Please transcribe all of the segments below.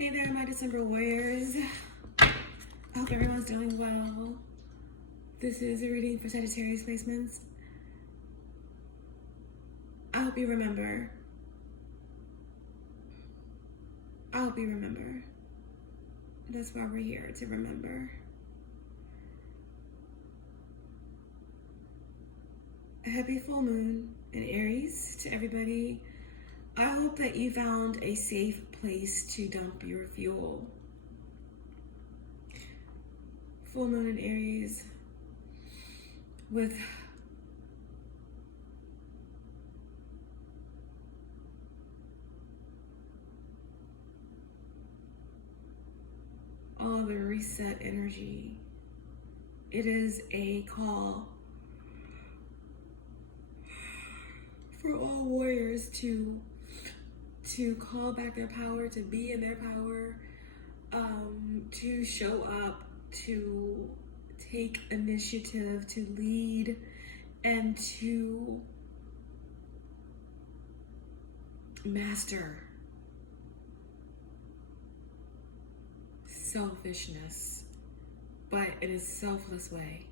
Hey there, my December warriors. I hope everyone's doing well. This is a reading for Sagittarius placements. I hope you remember. I hope you remember. That's why we're here, to remember. A happy full moon in Aries to everybody. I hope that you found a safe place to dump your fuel. Full moon in Aries with all the reset energy. It is a call for all warriors to call back their power, to be in their power, to show up, to take initiative, to lead, and to master selfishness, but in a selfless way.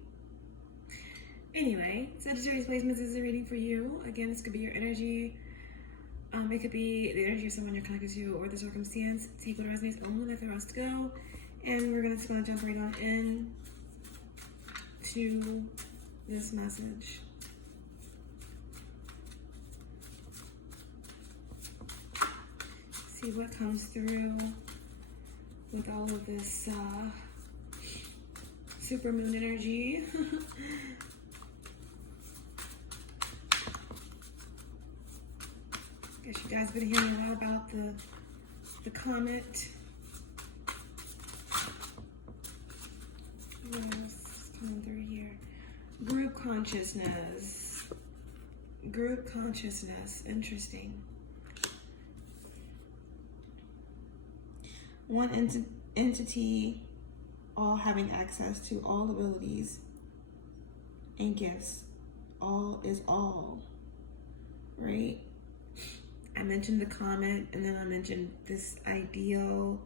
Anyway, Sagittarius placements is a reading for you. Again, this could be your energy. It could be the energy of someone you're connected to or the circumstance. Take what resonates, only let the rest go. And we're just gonna jump right on in to this message. See what comes through with all of this super moon energy. Guess you guys been hearing a lot about the comet. What else is coming through here? Group consciousness. Group consciousness. Interesting. One entity, all having access to all abilities and gifts. All is all, right? I mentioned the comet, and then I mentioned this ideal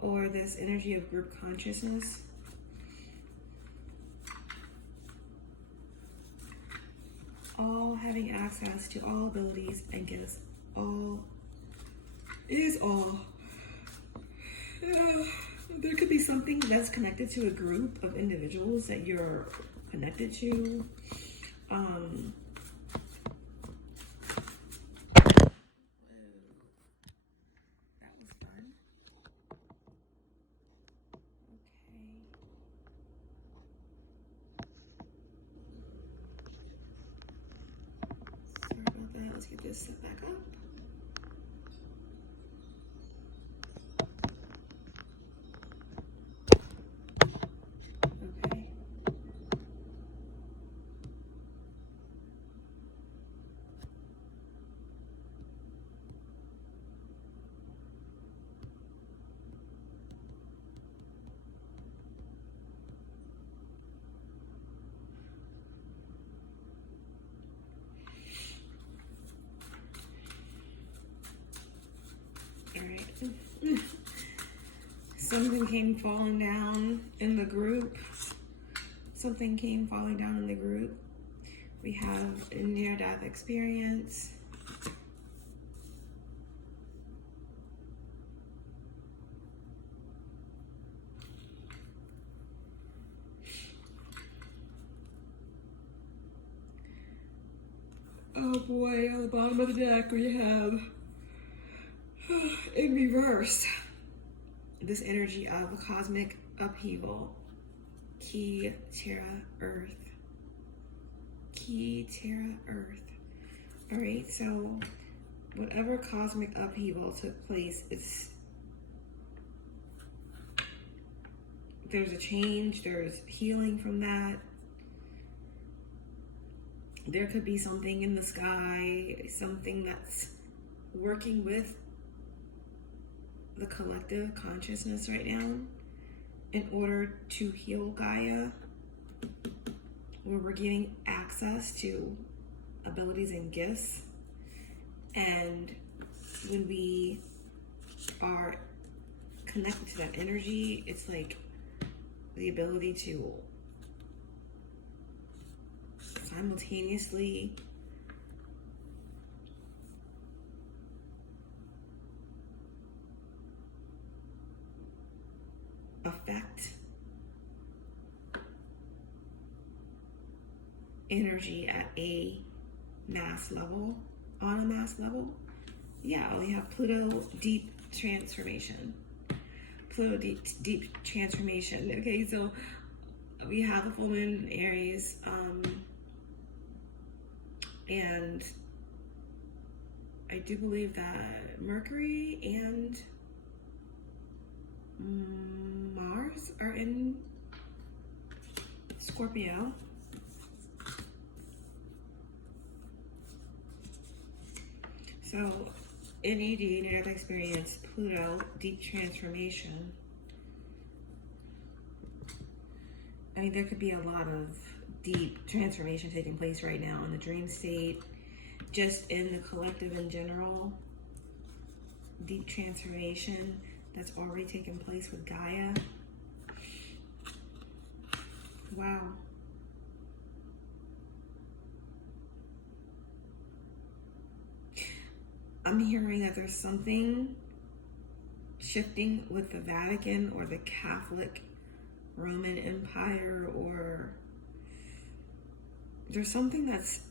or this energy of group consciousness. All having access to all abilities and gifts. All is all. There could be something that's connected to a group of individuals that you're connected to. That was fun. Okay. Sorry about that. Let's get this set back up. Something came falling down in the group. Something came falling down in the group. We have a near-death experience. Oh boy, on the bottom of the deck we have, in reverse, this energy of cosmic upheaval. Key, Terra, Earth. Key, Terra, Earth. All right, so whatever cosmic upheaval took place, there's a change, there's healing from that. There could be something in the sky, something that's working with the collective consciousness right now in order to heal Gaia, where we're getting access to abilities and gifts. And when we are connected to that energy. It's like the ability to simultaneously affect energy at a mass level, on a mass level. Yeah, we have Pluto deep transformation. Pluto deep transformation. Okay, so we have the full moon in Aries, and I do believe that Mercury and Mars are in Scorpio. So NAD, near-death experience, Pluto, deep transformation. I mean, there could be a lot of deep transformation taking place right now in the dream state, just in the collective in general. Deep transformation that's already taken place with Gaia. Wow. I'm hearing that there's something shifting with the Vatican or the Catholic Roman Empire, or there's something that's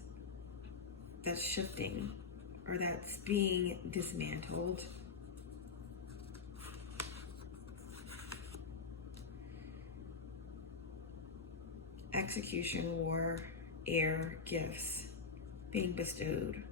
shifting or that's being dismantled. Execution, war, air, gifts being bestowed.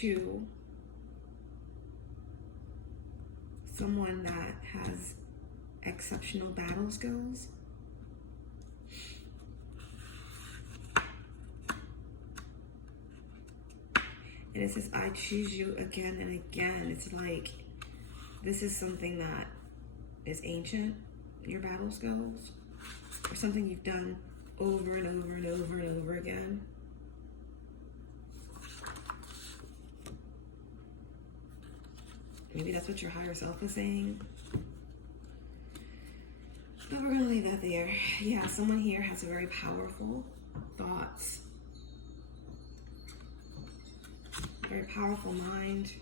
To someone that has exceptional battle skills. And it says, I choose you again and again. It's like, this is something that is ancient, your battle skills, or something you've done over and over and over and over again. Maybe that's what your higher self is saying. But we're going to leave that there. Yeah, someone here has a very powerful thoughts. Very powerful mind.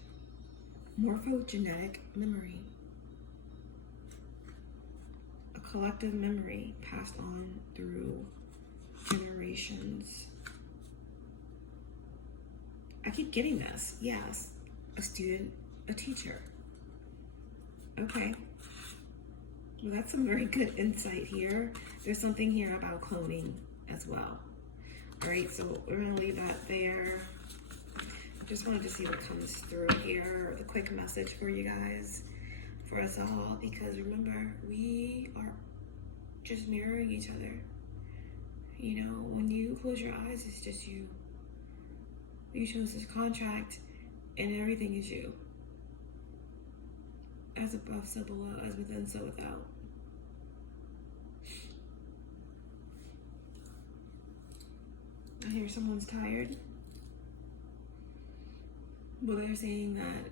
Morphogenetic memory. A collective memory passed on through generations. I keep getting this. Yes. A student, a teacher. Okay. Well, that's some very good insight here. There's something here about cloning as well. All right, so we're going to leave that there. Just wanted to see what comes through here, the quick message for you guys, for us all, because remember, we are just mirroring each other. You know, when you close your eyes, it's just you. You chose this contract, and everything is you. As above, so below, as within, so without. I hear someone's tired. Well, they're saying that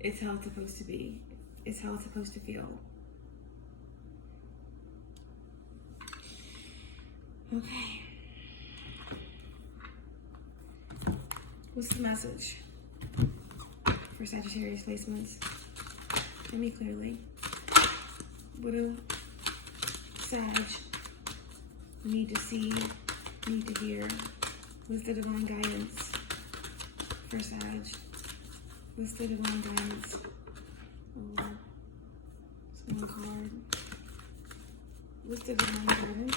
it's how it's supposed to be. It's how it's supposed to feel. Okay. What's the message for Sagittarius placements? Hear me clearly. What do Sag need to see, need to hear? What's the divine guidance for Sag? What's the divine guidance? Oh, it's one card. What's the divine guidance?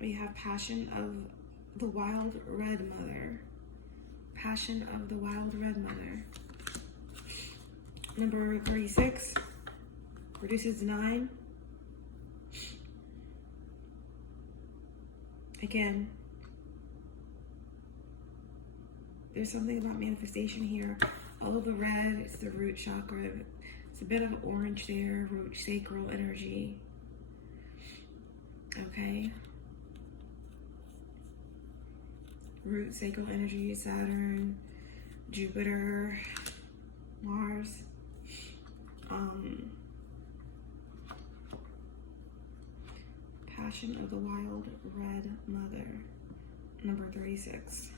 We have passion of the wild red mother. Passion of the wild red mother. Number 36 produces 9. Again, there's something about manifestation here All of the red, it's the root chakra. It's a bit of orange there, root sacral energy. Okay. Root sacral energy, Saturn, Jupiter, Mars. Passion of the Wild Red Mother, number 36.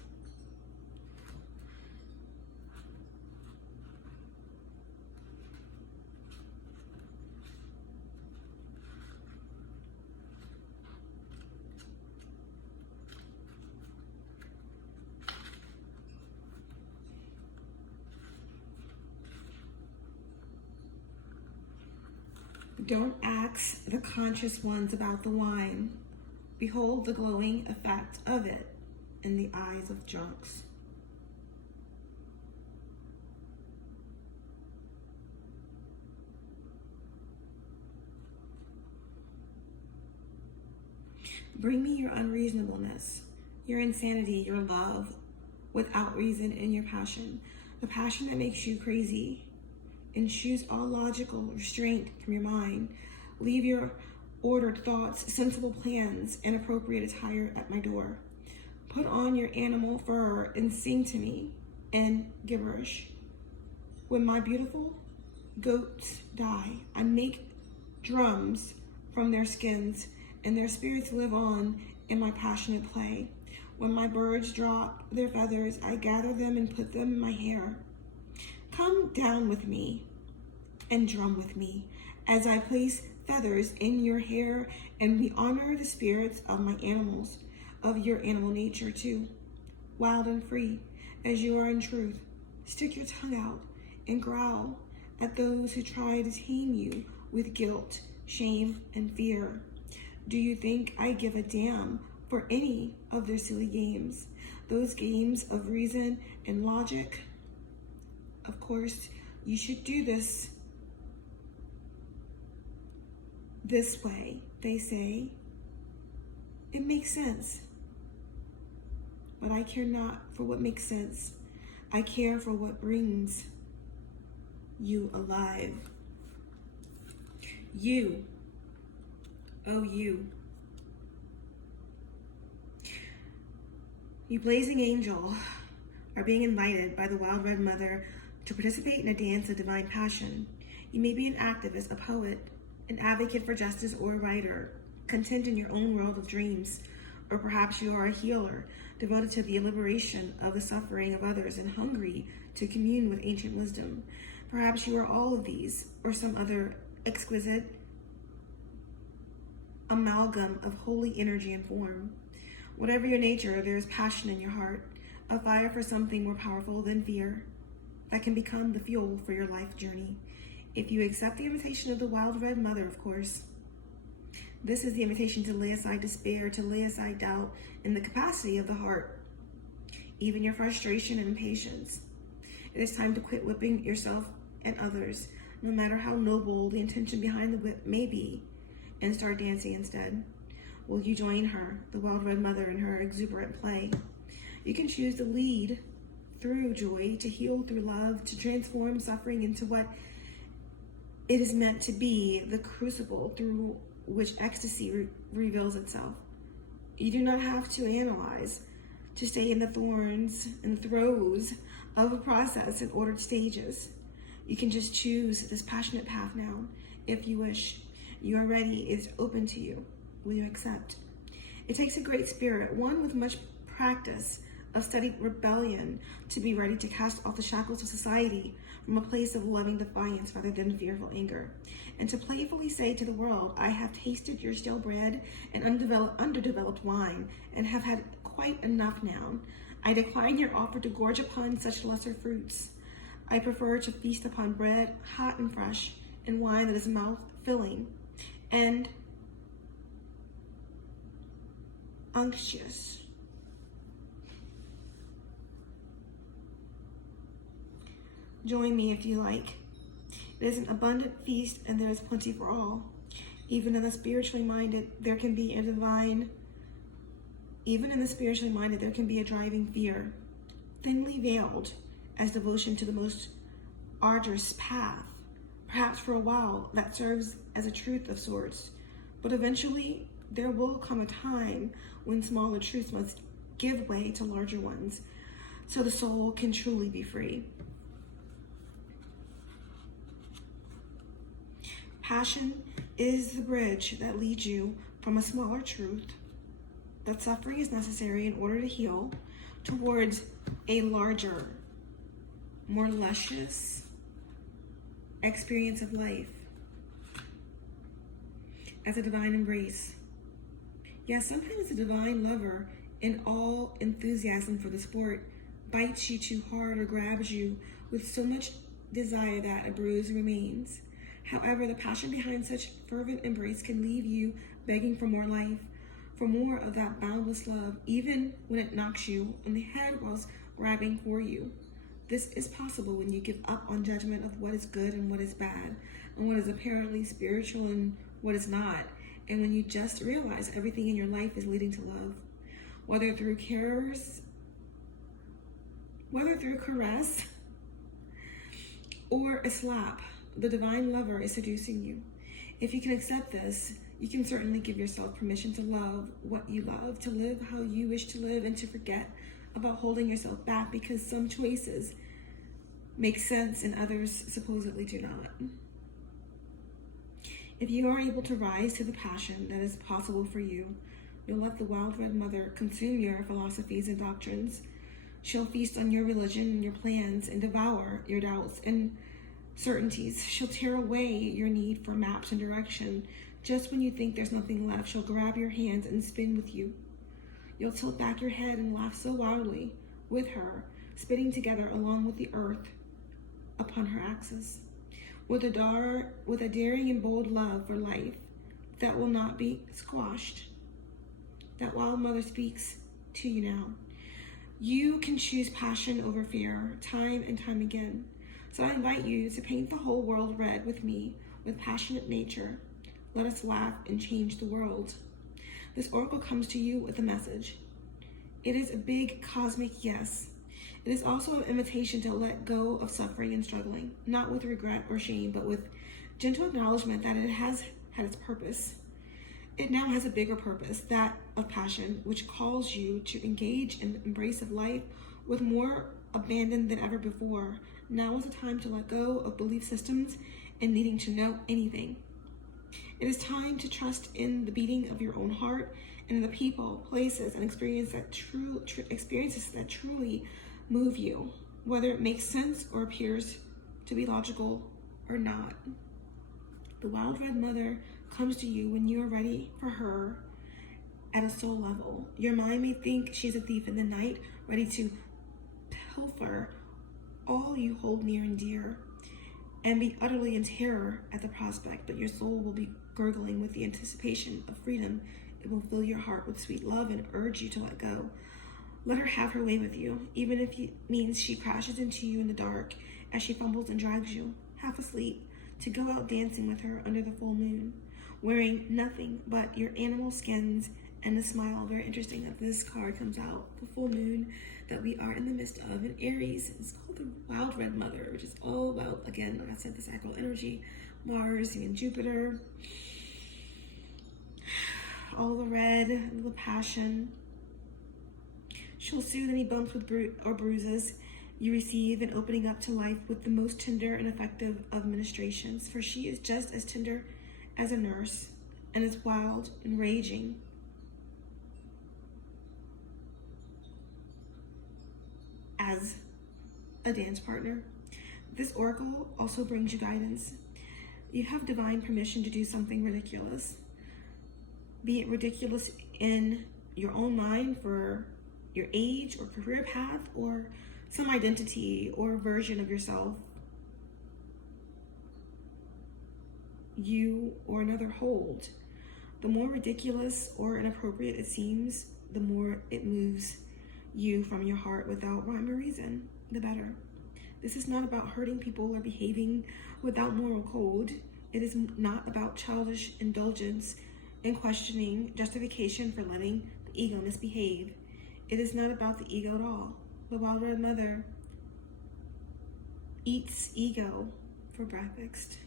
Don't ask the conscious ones about the wine. Behold the glowing effect of it in the eyes of drunks. Bring me your unreasonableness, your insanity, your love, without reason, and your passion. The passion that makes you crazy. Eschew all logical restraint from your mind. Leave your ordered thoughts, sensible plans, and appropriate attire at my door. Put on your animal fur and sing to me in gibberish. When my beautiful goats die, I make drums from their skins, and their spirits live on in my passionate play. When my birds drop their feathers, I gather them and put them in my hair. Come down with me and drum with me as I place feathers in your hair, and we honor the spirits of my animals, of your animal nature too, wild and free as you are in truth. Stick your tongue out and growl at those who try to tame you with guilt, shame, and fear. Do you think I give a damn for any of their silly games? Those games of reason and logic? Of course, you should do this way, they say. It makes sense. But I care not for what makes sense. I care for what brings you alive. You, oh you blazing angel, are being invited by the Wild Red Mother to participate in a dance of divine passion. You may be an activist, a poet, an advocate for justice, or a writer, content in your own world of dreams. Or perhaps you are a healer, devoted to the liberation of the suffering of others and hungry to commune with ancient wisdom. Perhaps you are all of these, or some other exquisite amalgam of holy energy and form. Whatever your nature, there is passion in your heart, a fire for something more powerful than fear, that can become the fuel for your life journey. If you accept the invitation of the Wild Red Mother, of course. This is the invitation to lay aside despair, to lay aside doubt in the capacity of the heart, even your frustration and impatience. It is time to quit whipping yourself and others, no matter how noble the intention behind the whip may be, and start dancing instead. Will you join her, the Wild Red Mother, in her exuberant play? You can choose to lead through joy, to heal through love, to transform suffering into what it is meant to be, the crucible through which ecstasy reveals itself. You do not have to analyze, to stay in the thorns and throes of a process in ordered stages. You can just choose this passionate path now, if you wish. You are ready, it is open to you. Will you accept? It takes a great spirit, one with much practice of studied rebellion, to be ready to cast off the shackles of society from a place of loving defiance rather than fearful anger, and to playfully say to the world, I have tasted your stale bread and underdeveloped wine, and have had quite enough now. I decline your offer to gorge upon such lesser fruits. I prefer to feast upon bread, hot and fresh, and wine that is mouth-filling and unctuous. Join me if you like. It is an abundant feast, and there is plenty for all. Even in the spiritually minded, there can be a driving fear, thinly veiled as devotion to the most arduous path. Perhaps for a while that serves as a truth of sorts, but eventually there will come a time when smaller truths must give way to larger ones, so the soul can truly be free. Passion is the bridge that leads you from a smaller truth that suffering is necessary in order to heal towards a larger, more luscious experience of life as a divine embrace. Yes, sometimes the divine lover, in all enthusiasm for the sport, bites you too hard or grabs you with so much desire that a bruise remains. However, the passion behind such fervent embrace can leave you begging for more life, for more of that boundless love, even when it knocks you on the head whilst grabbing for you. This is possible when you give up on judgment of what is good and what is bad, and what is apparently spiritual and what is not, and when you just realize everything in your life is leading to love, whether through caress or a slap. The divine lover is seducing you. If you can accept this, you can certainly give yourself permission to love what you love, to live how you wish to live, and to forget about holding yourself back because some choices make sense and others supposedly do not. If you are able to rise to the passion that is possible for you, you'll let the wild red mother consume your philosophies and doctrines. She'll feast on your religion and your plans and devour your doubts and certainties. She'll tear away your need for maps and direction. Just when you think there's nothing left, she'll grab your hands and spin with you. You'll tilt back your head and laugh so wildly with her, spinning together along with the earth upon her axis, with a daring and bold love for life that will not be squashed. That wild mother speaks to you now. You can choose passion over fear, time and time again. So I invite you to paint the whole world red with me, with passionate nature. Let us laugh and change the world. This oracle comes to you with a message. It is a big cosmic yes. It is also an invitation to let go of suffering and struggling, not with regret or shame, but with gentle acknowledgement that it has had its purpose. It now has a bigger purpose, that of passion, which calls you to engage in the embrace of life with more abandon than ever before. Now is the time to let go of belief systems and needing to know anything. It is time to trust in the beating of your own heart and in the people, places, and experiences that truly move you, whether it makes sense or appears to be logical or not. The wild red mother comes to you when you are ready for her at a soul level. Your mind may think she's a thief in the night, ready to pilfer all you hold near and dear, and be utterly in terror at the prospect, but your soul will be gurgling with the anticipation of freedom. It will fill your heart with sweet love and urge you to let go. Let her have her way with you, even if it means she crashes into you in the dark as she fumbles and drags you, half asleep, to go out dancing with her under the full moon, wearing nothing but your animal skins and a smile. Very interesting that this card comes out, the full moon that we are in the midst of in Aries. It's called the Wild Red Mother, which is all about, again, like I said, the sacral energy, Mars and Jupiter, all the red, the passion. She'll soothe any bumps or bruises you receive in opening up to life with the most tender and effective of ministrations, for she is just as tender as a nurse and as wild and raging as a dance partner. This oracle also brings you guidance. You have divine permission to do something ridiculous, be it ridiculous in your own mind for your age or career path or some identity or version of yourself you or another hold. The more ridiculous or inappropriate it seems, the more it moves you from your heart without rhyme or reason, the better. This is not about hurting people or behaving without moral code. It is not about childish indulgence and questioning justification for letting the ego misbehave. It is not about the ego at all. The Wild Red Mother eats ego for breakfast.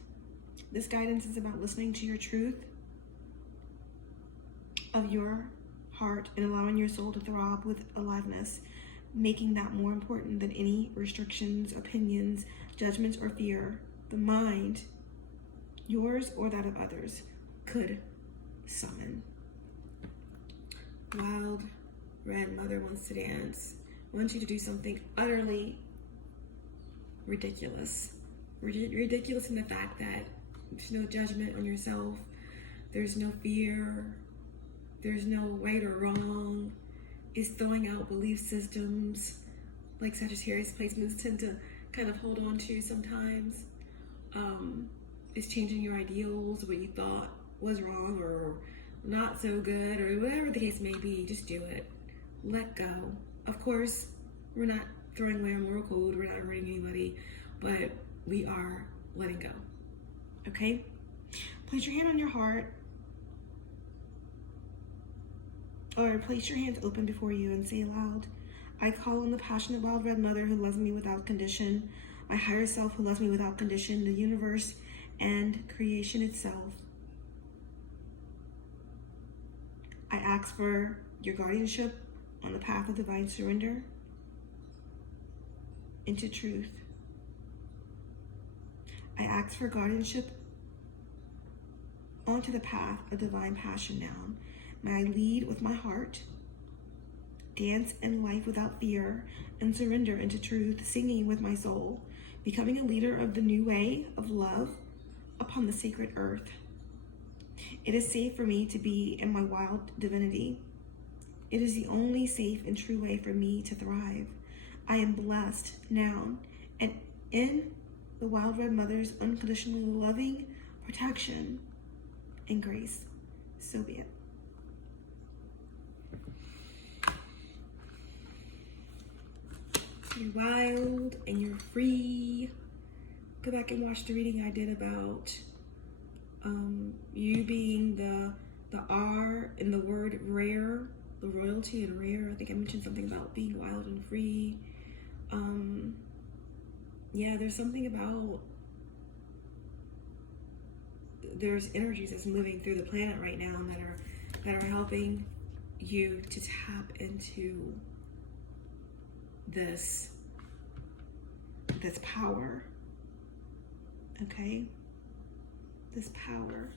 This guidance is about listening to your truth of your heart and allowing your soul to throb with aliveness, making that more important than any restrictions, opinions, judgments, or fear the mind, yours or that of others, could summon. Wild Red Mother wants to dance, wants you to do something utterly ridiculous. Ridiculous in the fact that there's no judgment on yourself, there's no fear, there's no right or wrong. It's throwing out belief systems like Sagittarius placements tend to kind of hold on to sometimes. It's changing your ideals, what you thought was wrong or not so good, or whatever the case may be. Just do it. Let go. Of course, we're not throwing away our moral code, we're not hurting anybody, but we are letting go. Okay? Place your hand on your heart, or place your hands open before you and say aloud, I call on the passionate wild red mother who loves me without condition, my higher self who loves me without condition, the universe and creation itself. I ask for your guardianship on the path of divine surrender into truth. I ask for guardianship onto the path of divine passion now. May I lead with my heart, dance in life without fear, and surrender into truth, singing with my soul, becoming a leader of the new way of love upon the sacred earth. It is safe for me to be in my wild divinity. It is the only safe and true way for me to thrive. I am blessed now and in the wild red mother's unconditionally loving protection and grace. So be it. You're wild and you're free. Go back and watch the reading I did about you being the R in the word rare, the royalty and rare. I think I mentioned something about being wild and free. Yeah, there's something about, there's energies that's moving through the planet right now that are helping you to tap into this power. Okay? This power.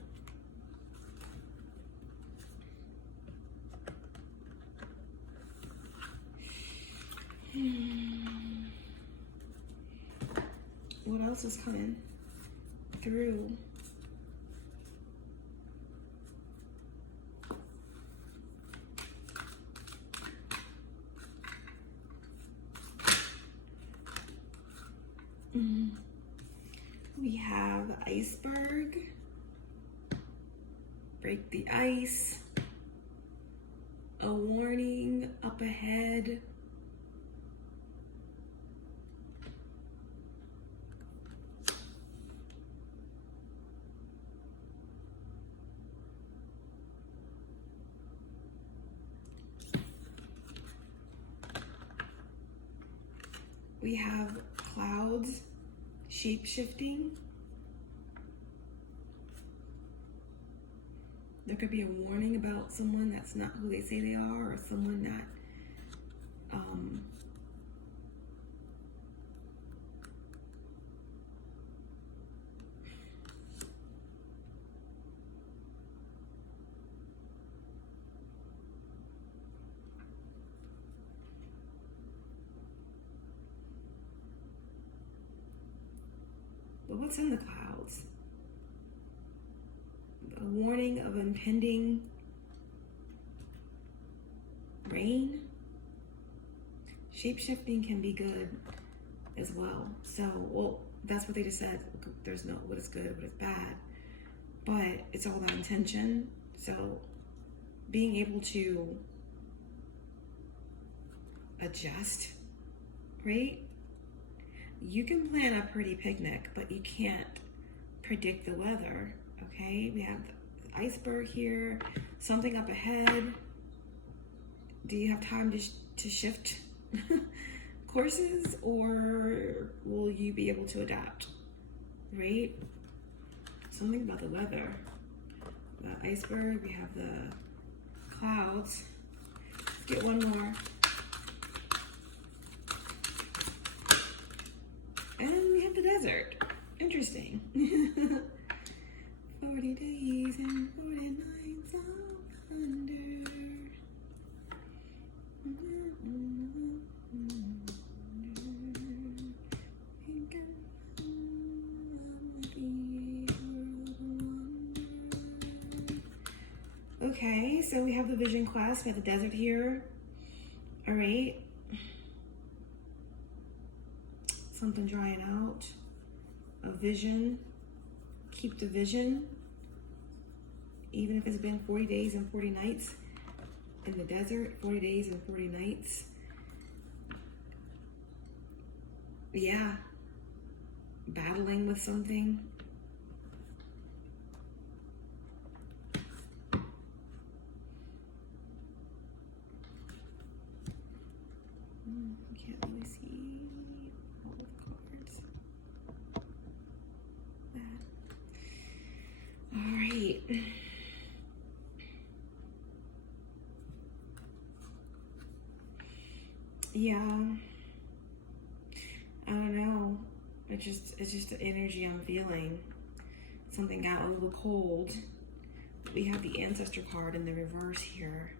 What else is coming through? We have iceberg, break the ice, a warning up ahead, we have clouds, shape-shifting. There could be a warning about someone that's not who they say they are, or someone that but what's in the clouds? A warning of impending rain. Shape-shifting can be good as well. So, well, that's what they just said. There's no what is good, what is bad. But it's all about intention. So, being able to adjust, right? You can plan a pretty picnic, but you can't predict the weather. Okay, we have the iceberg here, something up ahead. Do you have time to shift courses, or will you be able to adapt? Right? Something about the weather. The iceberg, we have the clouds. Let's get one more. And we have the desert. Interesting. 40 days and 40 nights of thunder. Okay, so we have the vision quest. We have the desert here. All right. Something drying out. A vision. Keep the vision. Even if it's been 40 days and 40 nights in the desert, 40 days and 40 nights. Yeah. Battling with something. I can't really see all of the cards. That. All right. Yeah. I don't know. It's just the energy I'm feeling. Something got a little cold. We have the ancestor card in the reverse here.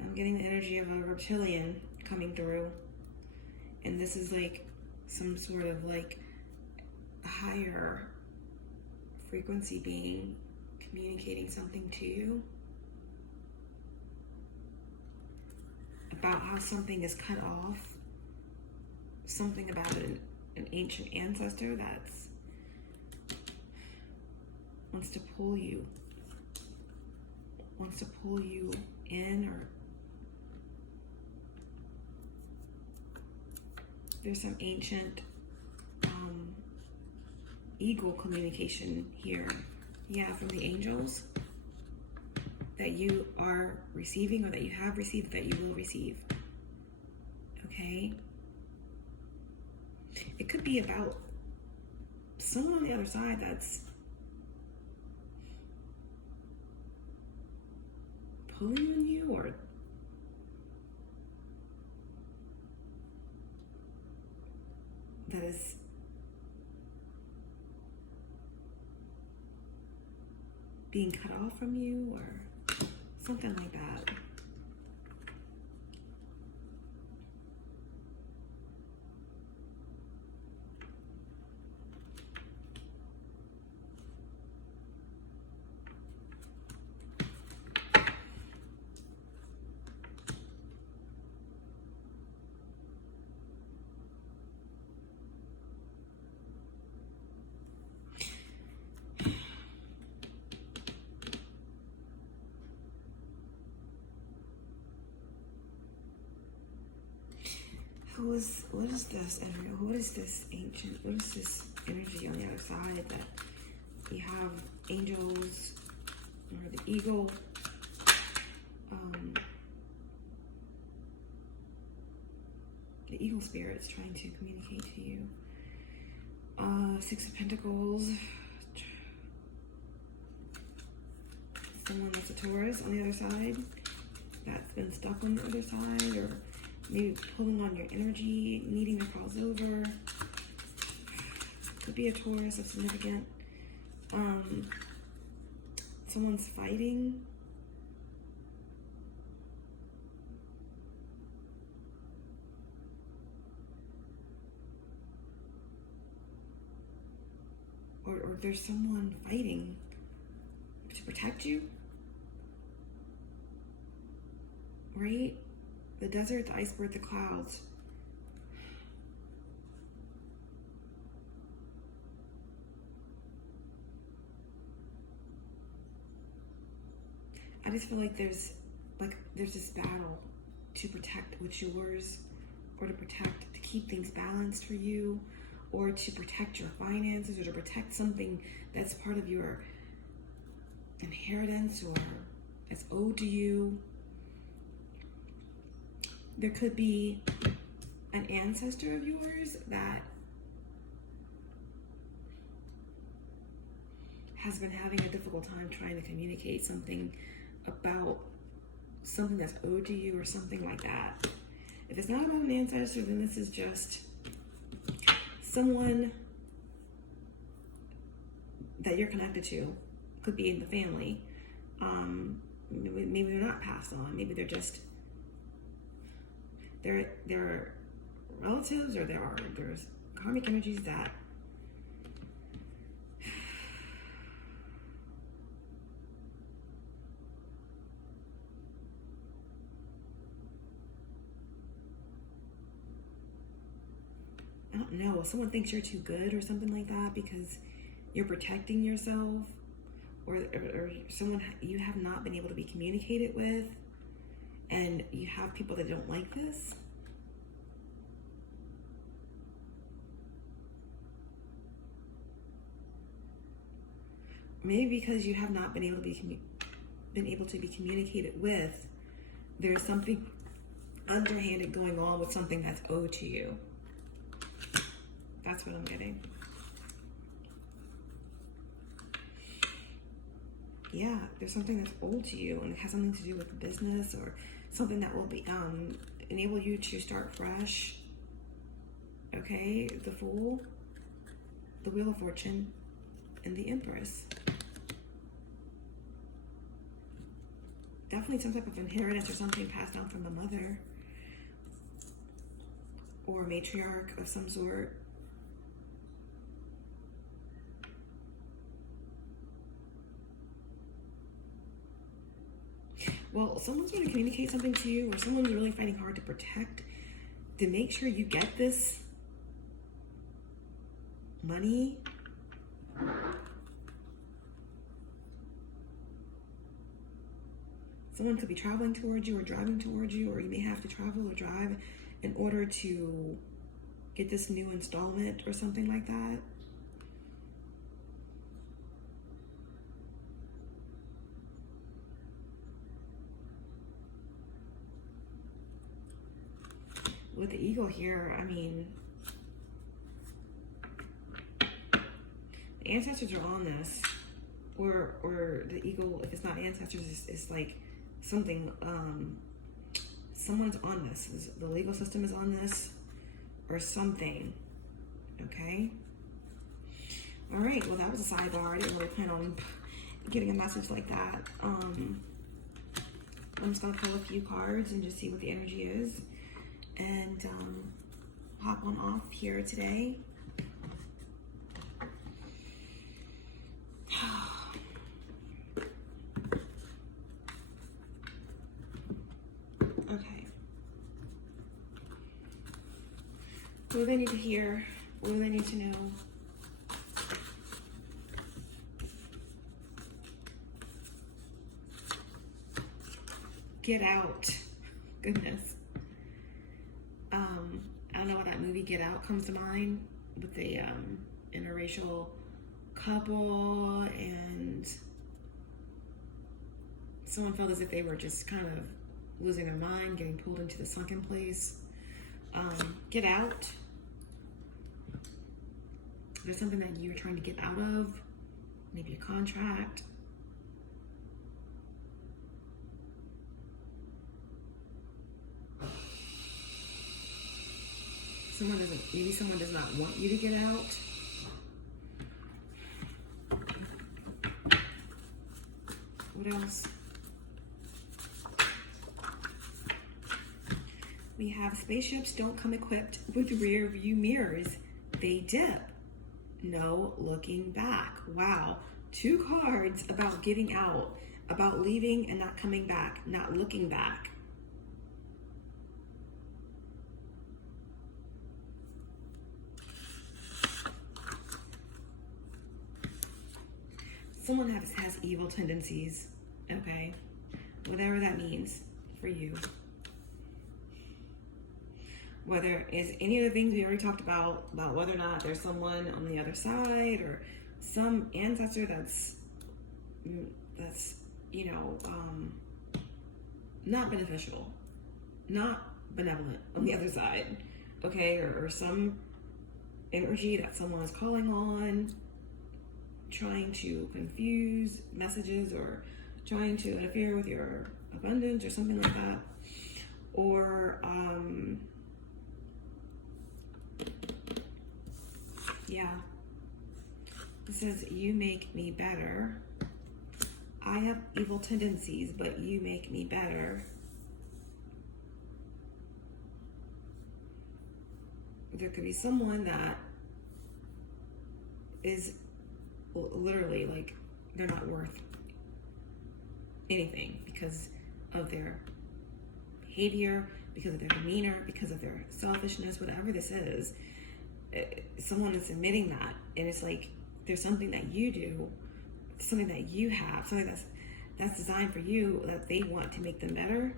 I'm getting the energy of a reptilian coming through. And this is like some sort of like higher frequency being communicating something to you about how something is cut off, something about an ancient ancestor that's wants to pull you in, or there's some ancient eagle communication here. Yeah, from the angels that you are receiving, or that you have received, that you will receive. Okay? It could be about someone on the other side that's pulling on you, or that is being cut off from you, or something like that. What is this energy? What is this ancient? What is this energy on the other side that you have angels, or the eagle? The eagle spirit's trying to communicate to you. Six of Pentacles. Someone that's a Taurus on the other side, that's been stuck on the other side, or maybe pulling on your energy, needing to cross over. Could be a Taurus of significant. Someone's fighting. Or there's someone fighting to protect you. Right? The desert, the iceberg, the clouds. I just feel like there's this battle to protect what's yours, or to keep things balanced for you, or to protect your finances, or to protect something that's part of your inheritance or that's owed to you. There could be an ancestor of yours that has been having a difficult time trying to communicate something about something that's owed to you or something like that. If it's not about an ancestor, then this is just someone that you're connected to. Could be in the family. Maybe they're not passed on. Maybe they're just they're relatives, or there's karmic energies that I don't know, someone thinks you're too good or something like that because you're protecting yourself, or someone you have not been able to be communicated with, and you have people that don't like this. Maybe because you have not been able to be communicated with, there's something underhanded going on with something that's owed to you. That's what I'm getting. Yeah, there's something that's owed to you, and it has something to do with business or something that will be enable you to start fresh. Okay, the Fool, the Wheel of Fortune, and the Empress. Definitely some type of inheritance or something passed down from the mother or matriarch of some sort. Well, someone's going to communicate something to you, or someone's really fighting hard to protect, to make sure you get this money. Someone could be traveling towards you or driving towards you, or you may have to travel or drive in order to get this new installment or something like that. With the Eagle here, I mean, the ancestors are on this, or the Eagle, if it's not ancestors, it's like something, someone's on this. The legal system is on this, or something, okay? All right, well, that was a sidebar. I didn't really plan on getting a message like that. I'm just gonna pull a few cards and just see what the energy is, and hop on off here today. Okay. What do they need to hear? What do they need to know? Get out. Goodness. I don't know why that movie Get Out comes to mind, with the interracial couple, and someone felt as if they were just kind of losing their mind, getting pulled into the sunken place. Get out. There's something that you're trying to get out of, maybe a contract. Maybe someone does not want you to get out. What else? We have spaceships don't come equipped with rear view mirrors. They dip. No looking back. Wow. 2 cards about getting out, about leaving and not coming back, not looking back. Someone has evil tendencies, okay? Whatever that means for you. whether is any of the things we already talked about whether or not there's someone on the other side or some ancestor that's not beneficial, not benevolent on the other side, okay, or some energy that someone is calling on, trying to confuse messages or trying to interfere with your abundance or something like that, or it says, you make me better. I have evil tendencies, but you make me better. There could be someone that is literally like they're not worth anything because of their behavior, because of their demeanor, because of their selfishness, whatever this is. Someone is admitting that, and it's like there's something that you do, something that you have, something that's designed for you that they want to make them better.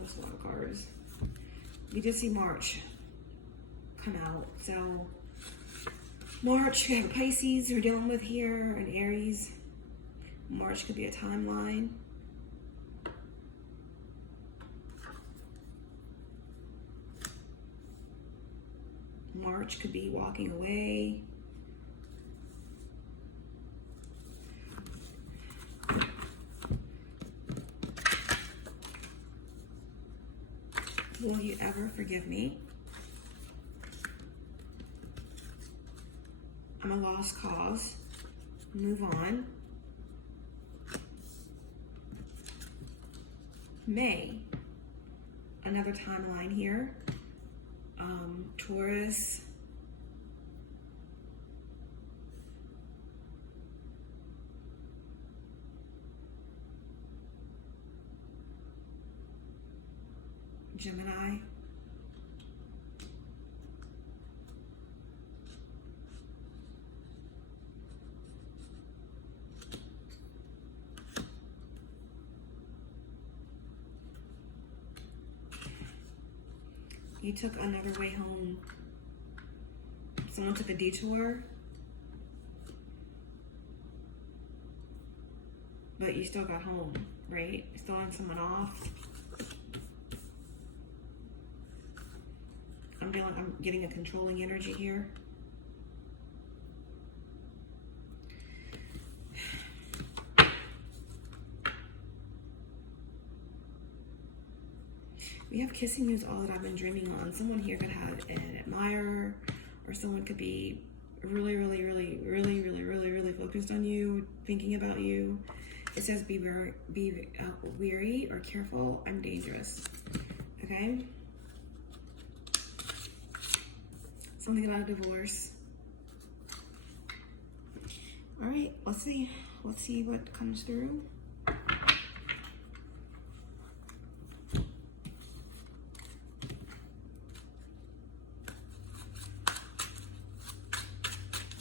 That's a lot of cards. We did see March come out, so March, we have Pisces we're dealing with here, and Aries. March could be a timeline. March could be walking away. Will you ever forgive me? I'm a lost cause. Move on. May, another timeline here. Taurus, Gemini, you took another way home. Someone took a detour, but you still got home, right? You still had someone off. I'm getting a controlling energy here. We have kissing is all that I've been dreaming on. Someone here could have an admirer, or someone could be really focused on you, thinking about you. It says be wary or careful. I'm dangerous. Okay. Something about a divorce. All right. Let's see. Let's see what comes through.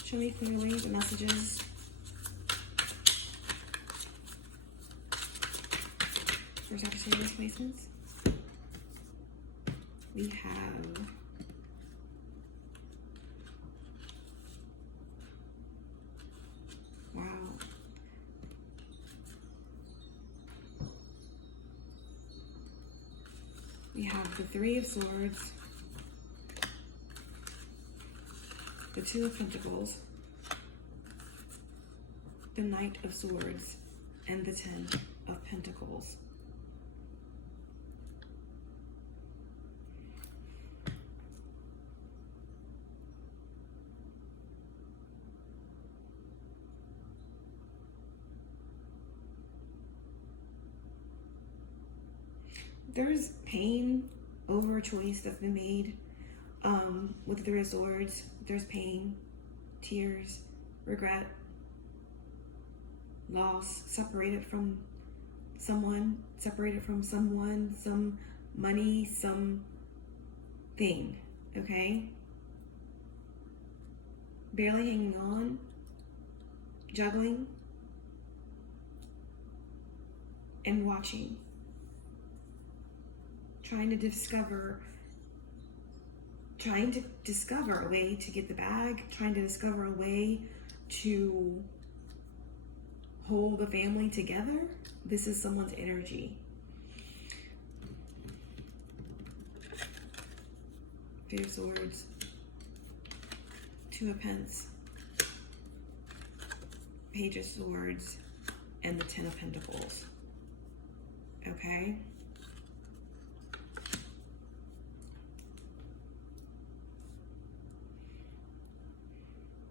Show me clearly the messages. For Sagittarius placements. We have we have the Three of Swords, the Two of Pentacles, the Knight of Swords, and the Ten of Pentacles. There's pain over a choice that's been made with the Three of Swords. There's pain, tears, regret, loss, separated from someone, some money, some thing, okay? Barely hanging on, juggling and watching, trying to discover a way to get the bag, trying to discover a way to hold the family together. This is someone's energy. Page of Swords, Two of Pentacles, Page of Swords, and the Ten of Pentacles. Okay?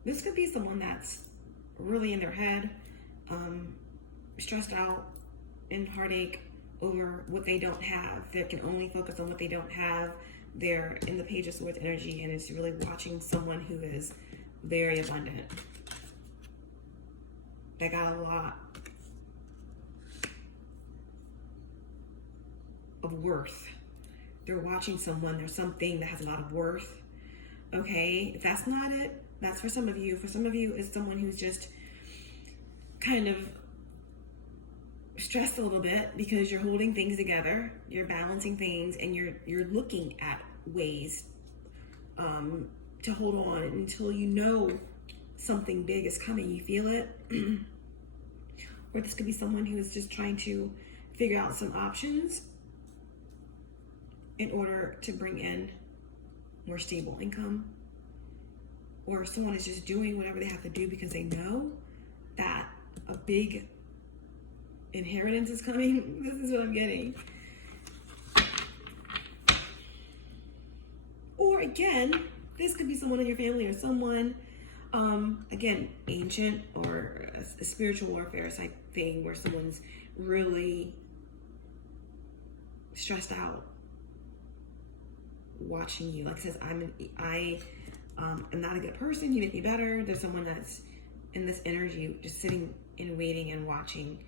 This could be someone that's really in their head, stressed out, in heartache over what they don't have. They can only focus on what they don't have. They're in the Page of Swords energy, and it's really watching someone who is very abundant. They got a lot of worth. They're watching someone, there's something that has a lot of worth. Okay, if that's not it, that's for some of you. For some of you, it's someone who's just kind of stressed a little bit because you're holding things together, you're balancing things, and you're looking at ways to hold on until you know something big is coming. You feel it. Or this could be someone who is just trying to figure out some options in order to bring in more stable income. Or someone is just doing whatever they have to do because they know that a big inheritance is coming. This is what I'm getting. Or again, this could be someone in your family or someone, again, ancient or a spiritual warfare type thing where someone's really stressed out watching you. Like it says, I am not a good person, you make me better. There's someone that's in this energy just sitting and waiting and watching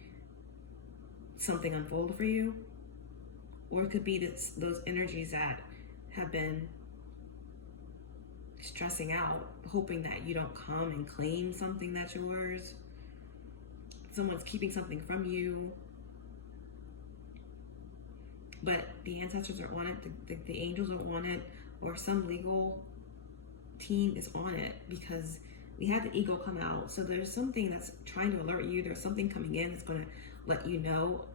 something unfold for you. Or it could be those energies that have been stressing out, hoping that you don't come and claim something that's yours. Someone's keeping something from you. But the ancestors are on it, the angels are on it, or some legal team is on it, because we had the ego come out. So there's something that's trying to alert you. There's something coming in that's going to let you know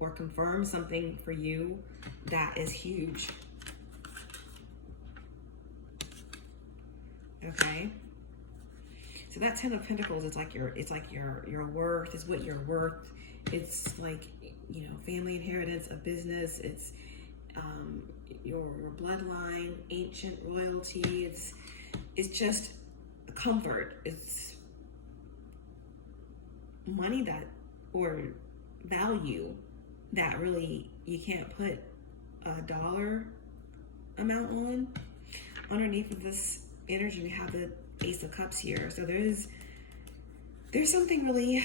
or confirm something for you that is huge. Okay. So that Ten of Pentacles, it's like your worth, is what you're worth. It's like, you know, family inheritance, a business. It's your bloodline, ancient royalty. It's just comfort. It's money that, or value that really you can't put a dollar amount on. Underneath of this energy, we have the Ace of Cups here. So there's something really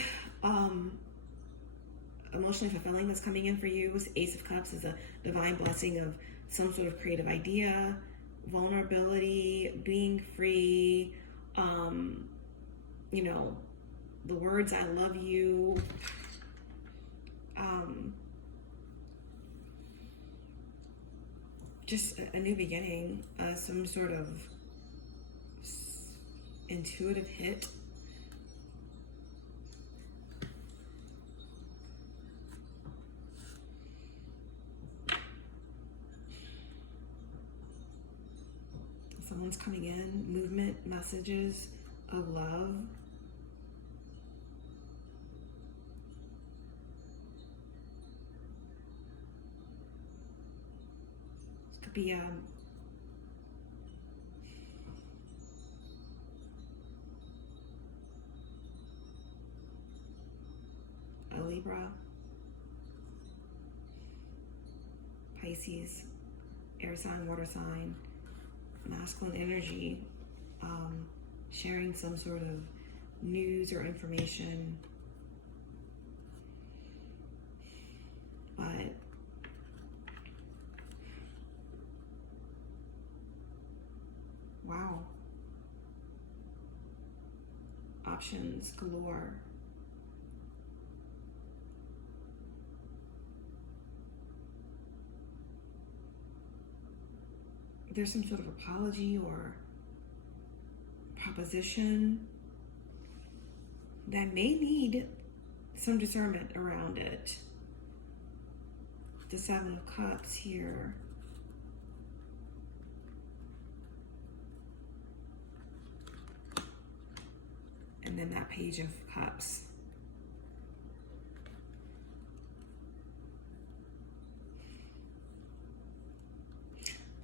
emotionally fulfilling that's coming in for you. This Ace of Cups is a divine blessing of some sort of creative idea, vulnerability, being free, you know, the words I love you, just a new beginning, some sort of intuitive hit. Someone's coming in, movement, messages of love. This could be a Libra, Pisces, air sign, water sign, masculine energy, sharing some sort of news or information. But wow. options galore. There's some sort of apology or proposition that may need some discernment around it. The Seven of Cups here. And then that Page of Cups.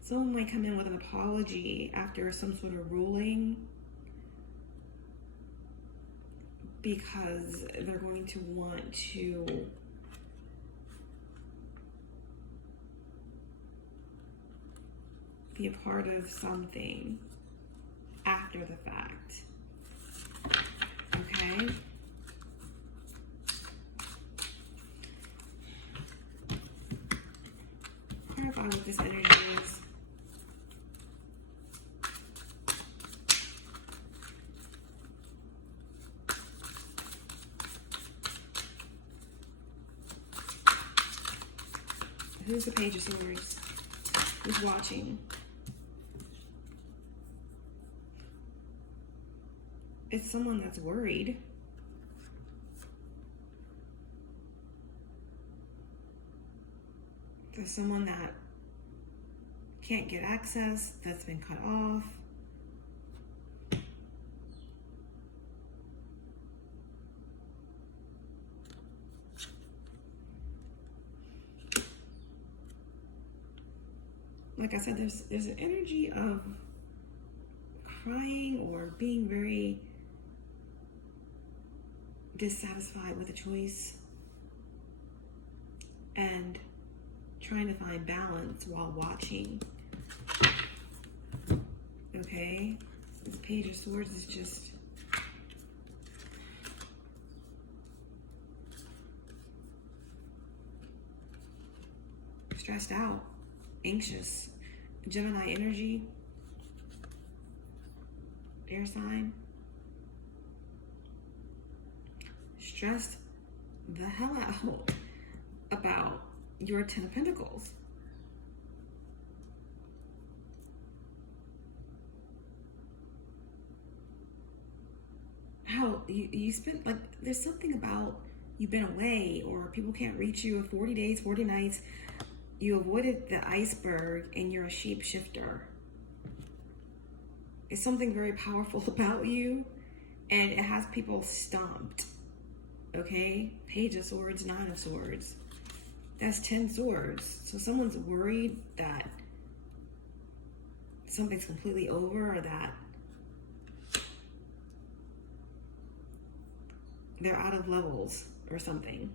Someone might come in with an apology after some sort of ruling because they're going to want to be a part of something after the fact. Okay? Clarify what this energy is. Who's the Page of Swords? Who's watching? It's someone that's worried. There's someone that can't get access, that's been cut off. Like I said, there's an energy of crying or being very dissatisfied with a choice and trying to find balance while watching. Okay? This Page of Swords is just stressed out, anxious. Gemini energy, air sign, stressed the hell out about your 10 of Pentacles. How you spent, like, there's something about you've been away or people can't reach you 40 days, 40 nights. You avoided the iceberg and you're a shapeshifter. It's something very powerful about you and it has people stumped. Okay? Page of Swords, Nine of Swords. That's 10 swords. So someone's worried that something's completely over or that they're out of levels or something.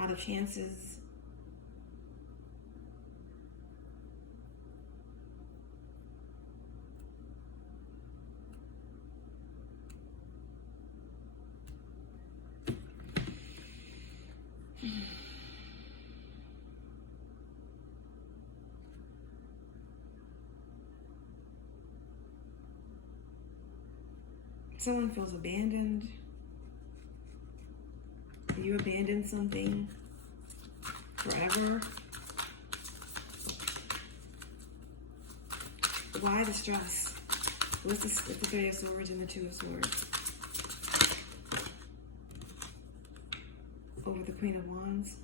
Out of chances. Someone feels abandoned. You abandoned something forever. Why the stress? What's the Three of Swords and the Two of Swords? Over the Queen of Wands.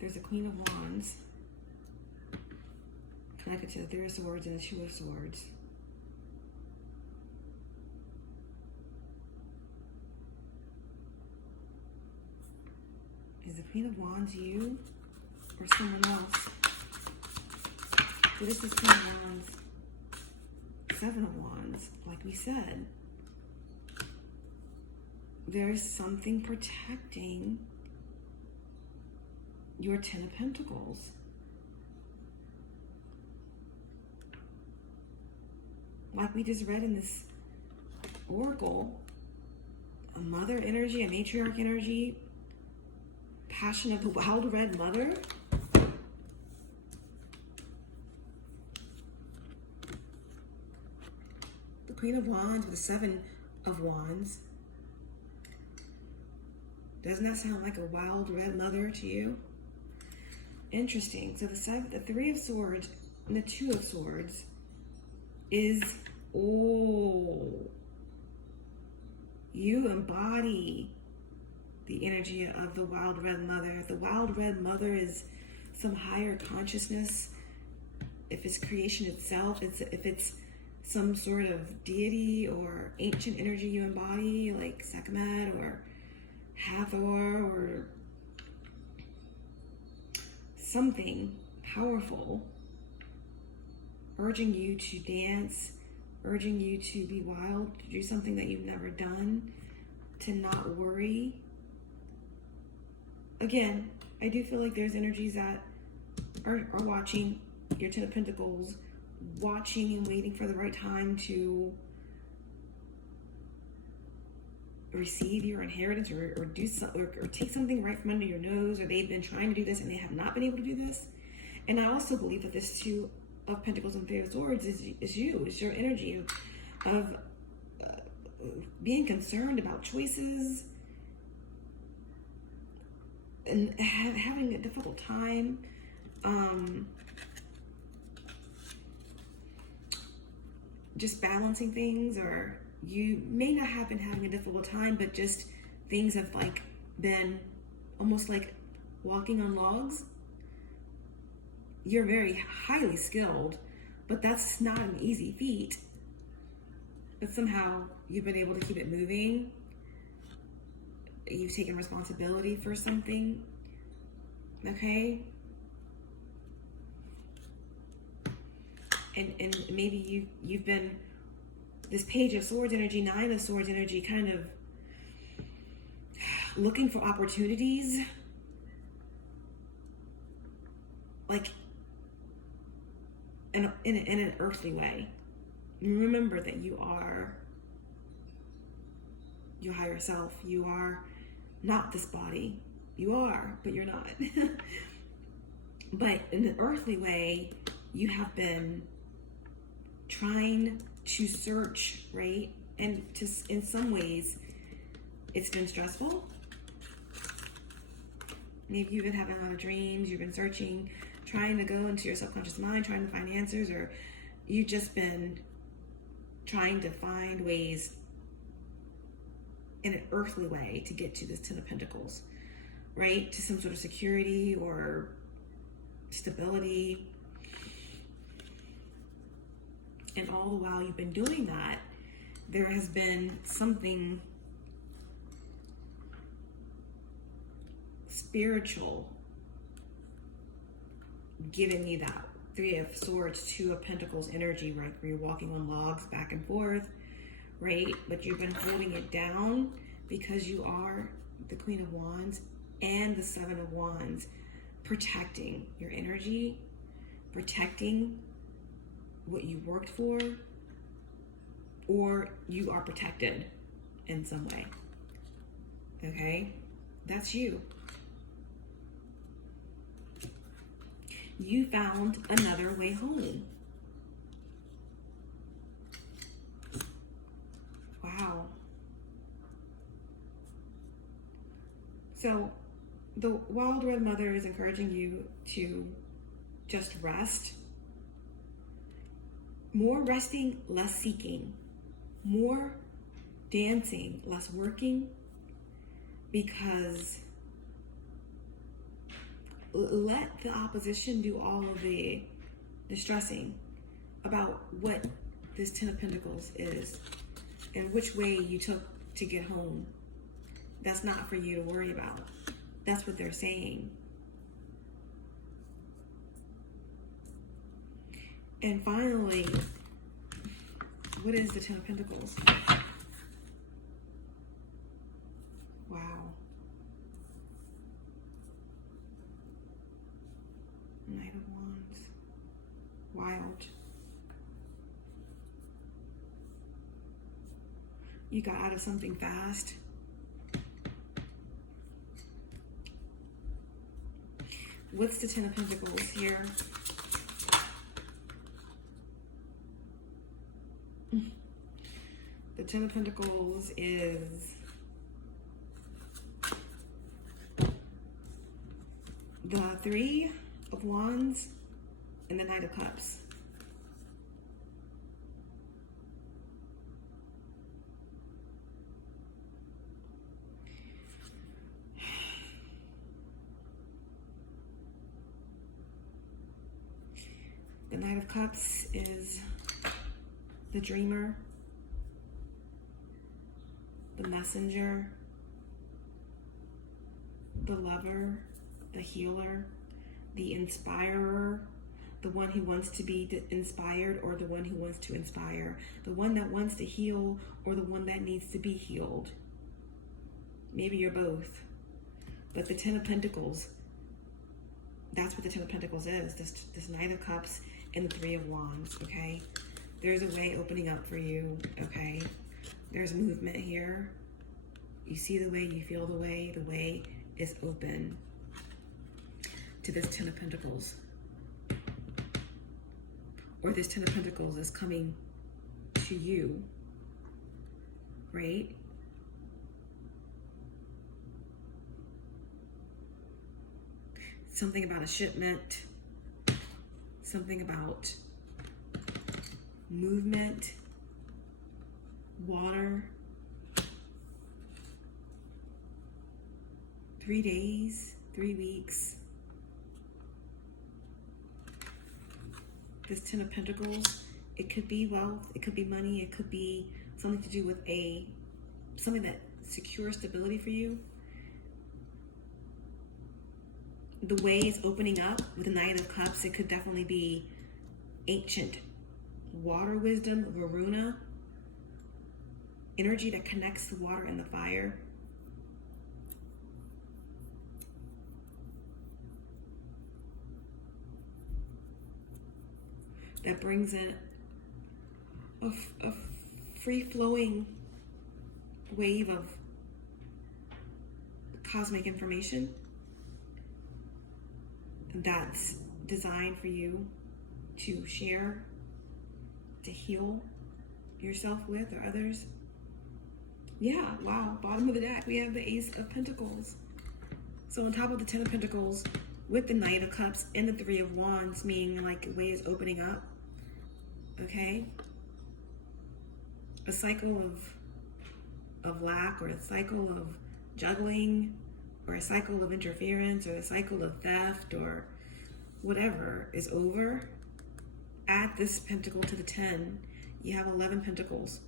There's a Queen of Wands connected to the Three of Swords and the Two of Swords. Is the Queen of Wands you or someone else? What is this Queen of Wands? Seven of Wands, like we said. There is something protecting your 10 of Pentacles. Like we just read in this oracle, a mother energy, a matriarch energy, passion of the wild red mother. The Queen of Wands with the Seven of Wands. Doesn't that sound like a wild red mother to you? Interesting. So the Three of Swords and the Two of Swords is, you embody the energy of the wild red mother. The wild red mother is some higher consciousness. If it's creation itself, if it's some sort of deity or ancient energy you embody, like Sekhmet or Hathor or something powerful, urging you to dance, urging you to be wild, to do something that you've never done, to not worry. Again, I do feel like there's energies that are watching your Ten of Pentacles, watching and waiting for the right time to receive your inheritance or do something or take something right from under your nose, or they've been trying to do this and they have not been able to do this. And I also believe that this Two of Pentacles and Three of Swords is you. It's your energy of being concerned about choices and having a difficult time. Just balancing things, or you may not have been having a difficult time, but just things have like been almost like walking on logs. You're very highly skilled, but that's not an easy feat. But somehow you've been able to keep it moving. You've taken responsibility for something, okay? And maybe you've been, this Page of Swords energy, Nine of Swords energy, kind of looking for opportunities, like in an earthly way. Remember that you are your higher self. You are not this body. You are, but you're not. But in an earthly way, you have been trying to search, right? And in some ways, it's been stressful. Maybe you've been having a lot of dreams, you've been searching, trying to go into your subconscious mind, trying to find answers, or you've just been trying to find ways in an earthly way to get to this Ten of Pentacles, right? To some sort of security or stability. And all the while you've been doing that, there has been something spiritual giving you that Three of Swords, Two of Pentacles energy, right? Where you're walking on logs back and forth, right? But you've been holding it down because you are the Queen of Wands and the Seven of Wands, protecting your energy, protecting what you worked for, or you are protected in some way. Okay? That's you. You found another way home. Wow. So the wild red mother is encouraging you to just rest. More resting, less seeking. More dancing, less working. Because let the opposition do all of the stressing about what this Ten of Pentacles is and which way you took to get home. That's not for you to worry about. That's what they're saying. And finally, what is the Ten of Pentacles? Wow. Knight of Wands. Wild. You got out of something fast. What's the Ten of Pentacles here? The Ten of Pentacles is the Three of Wands and the Knight of Cups. The Knight of Cups is the dreamer, the messenger, the lover, the healer, the inspirer, the one who wants to be inspired or the one who wants to inspire, the one that wants to heal or the one that needs to be healed. Maybe you're both. But the Ten of Pentacles, that's what the Ten of Pentacles is, this Knight of Cups and the Three of Wands, okay? There's a way opening up for you, okay? There's movement here. You see the way, you feel the way is open to this Ten of Pentacles. Or this Ten of Pentacles is coming to you, right? Something about a shipment, something about movement, water, 3 days, 3 weeks. This Ten of Pentacles, it could be wealth, it could be money, it could be something to do with something that secures stability for you. The way is opening up with the Knight of Cups. It could definitely be ancient water wisdom, Varuna, energy that connects the water and the fire. That brings in a free-flowing wave of cosmic information that's designed for you to share, to heal yourself with or others. Yeah, wow, bottom of the deck, we have the Ace of Pentacles. So on top of the Ten of Pentacles, with the Knight of Cups and the Three of Wands, meaning like a way is opening up, okay? A cycle of lack, or a cycle of juggling, or a cycle of interference, or a cycle of theft, or whatever is over. Add this pentacle to the 10, you have 11 pentacles.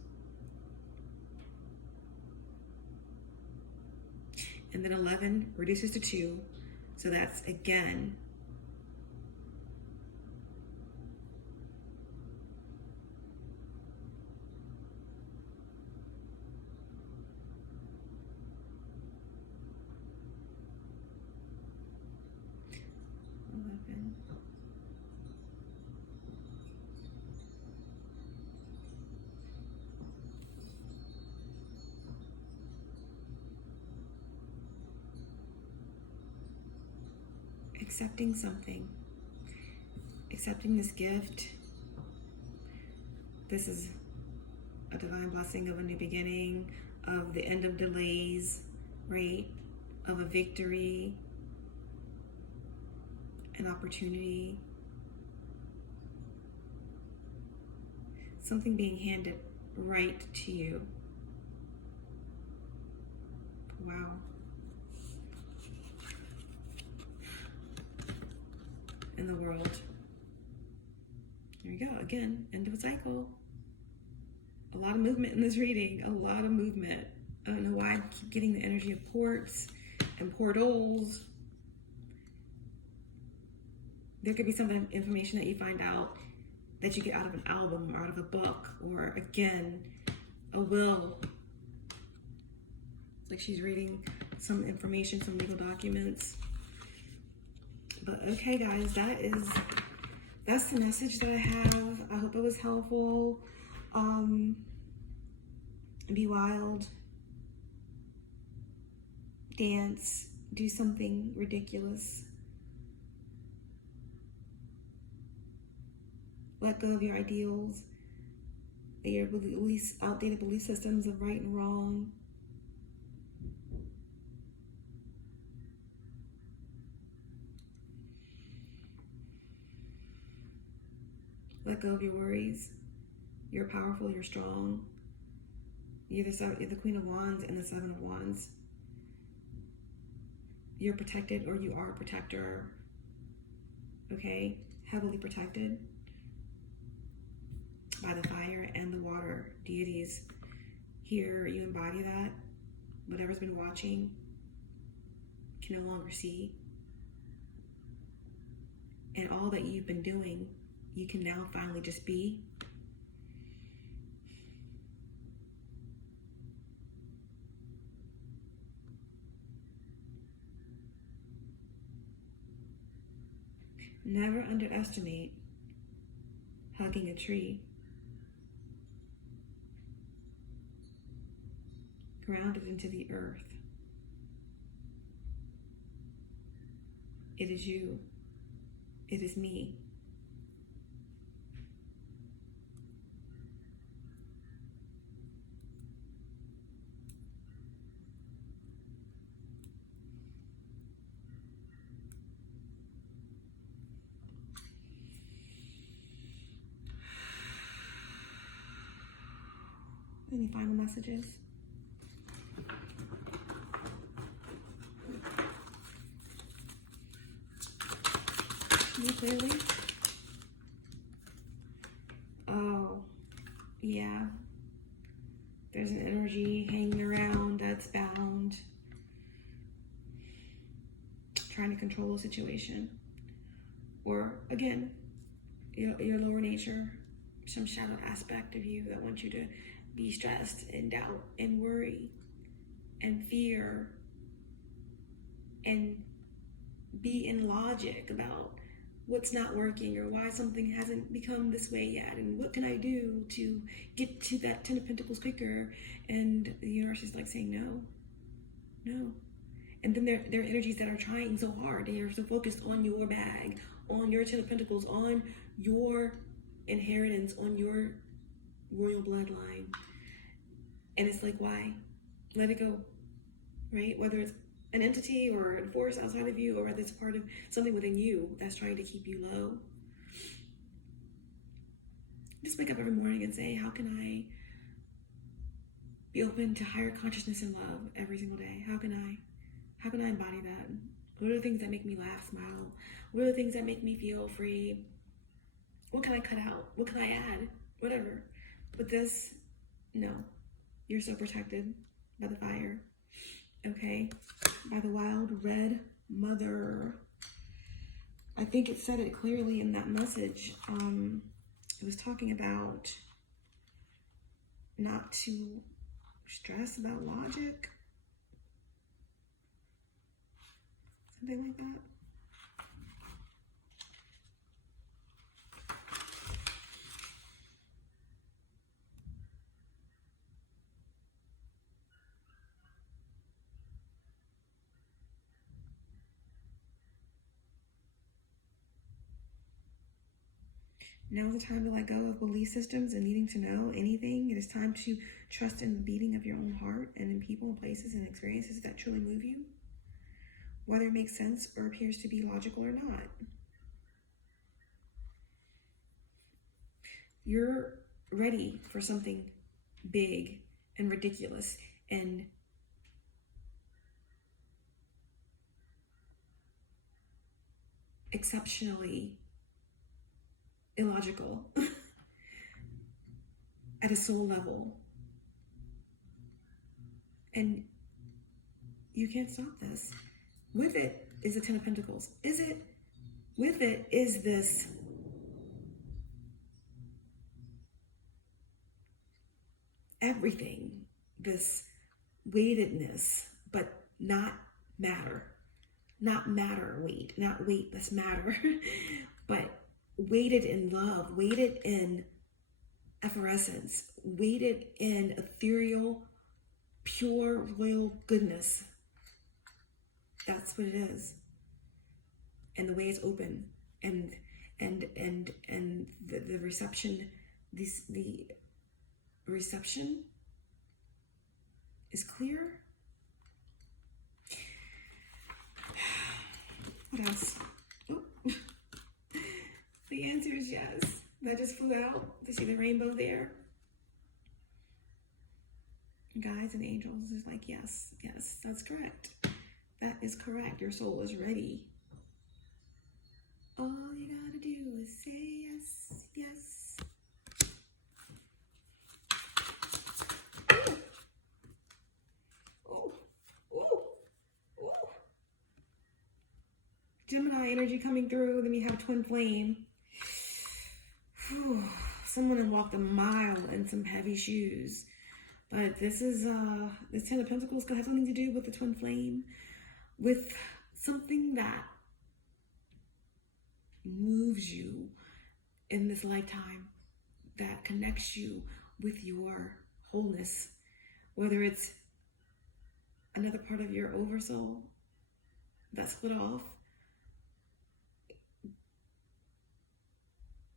And then 11 reduces to 2, so that's again accepting something, accepting this gift. This is a divine blessing of a new beginning, of the end of delays, right? Of a victory, an opportunity, something being handed right to you. Wow. In the world. There you go. Again, end of a cycle. A lot of movement in this reading. A lot of movement. I don't know why I keep getting the energy of ports and portals. There could be some information that you find out that you get out of an album or out of a book, or again, a will. Like she's reading some information, some legal documents. But okay, guys, that's the message that I have. I hope it was helpful. Be wild. Dance. Do something ridiculous. Let go of your ideals, your outdated belief systems of right and wrong. Let go of your worries. You're powerful, you're strong. You're the Queen of Wands and the Seven of Wands. You're protected, or you are a protector. Okay? Heavily protected by the fire and the water deities. Here, you embody that. Whatever's been watching can no longer see. And all that you've been doing, you can now finally just be. Never underestimate hugging a tree. Grounded into the earth. It is you. It is me. Any final messages? Can you clearly? Oh, yeah. There's an energy hanging around that's bound, trying to control the situation. Or, again, your lower nature, some shadow aspect of you that wants you to be stressed and doubt and worry and fear and be in logic about what's not working or why something hasn't become this way yet and what can I do to get to that 10 of Pentacles quicker. And the universe is like saying no. And then there are energies that are trying so hard. They are so focused on your bag, on your 10 of Pentacles, on your inheritance, on your royal bloodline. And it's like, why? Let it go, right? Whether it's an entity or a force outside of you, or whether it's part of something within you that's trying to keep you low. Just wake up every morning and say, how can I be open to higher consciousness and love every single day? How can I embody that? What are the things that make me laugh, smile? What are the things that make me feel free? What can I cut out? What can I add? Whatever. But this, no. You're so protected by the fire. Okay? By the wild red mother. I think it said it clearly in that message. It was talking about not to stress about logic. Something like that. Now is the time to let go of belief systems and needing to know anything. It is time to trust in the beating of your own heart and in people and places and experiences that truly move you, whether it makes sense or appears to be logical or not. You're ready for something big and ridiculous and exceptionally illogical at a soul level. And you can't stop this. With it is the 10 of Pentacles. With it is this everything, this weightedness, but not matter. Not matter weight, not weightless matter, but weighted in love, weighted in effervescence, weighted in ethereal, pure, royal goodness. That's what it is. And the way it's open. And and the reception, the reception is clear. What else? Oh. The answer is yes. That just flew out. To see the rainbow there. Guides and angels is like, yes, yes, that's correct. That is correct. Your soul is ready. All you gotta do is say yes, yes. Oh, oh, oh. Gemini energy coming through. Then we have twin flame. Whew. Someone had walked a mile in some heavy shoes. But this is, this Ten of Pentacles could have something to do with the twin flame, with something that moves you in this lifetime, that connects you with your wholeness, whether it's another part of your oversoul that split off